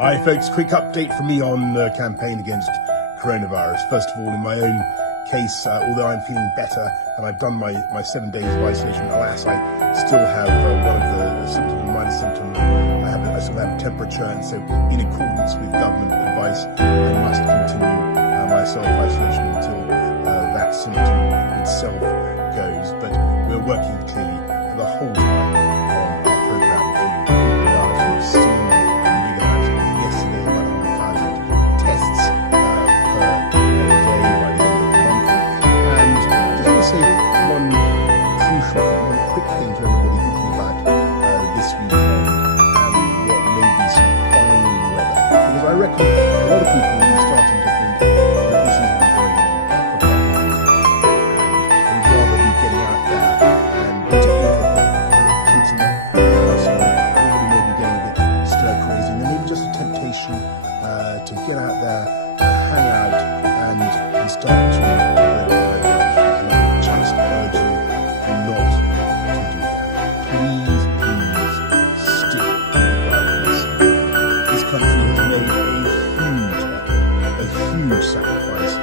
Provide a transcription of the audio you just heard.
Hi folks, quick update from me on the campaign against coronavirus. First of all, in my own case, although I'm feeling better and I've done my 7 days of isolation, alas, I still have one of the symptoms, a minor symptom. I still have temperature, and so in accordance with government advice, I must continue my self-isolation until that symptom itself goes. But we're working clearly the whole time on our programme to people who've seen quick thing to everybody thinking about this weekend and what may be some fine weather. Because I reckon a lot of people will be starting to think that this has been going on for quite a long time. And they'd rather be getting out there, and particularly for kids in the household, everybody may be getting a bit stir-crazy. And there may be just a temptation to get out there, hang out, and start to break their lives. And I just urge you not to do that. Please stick with the guidance. This country has made a huge sacrifice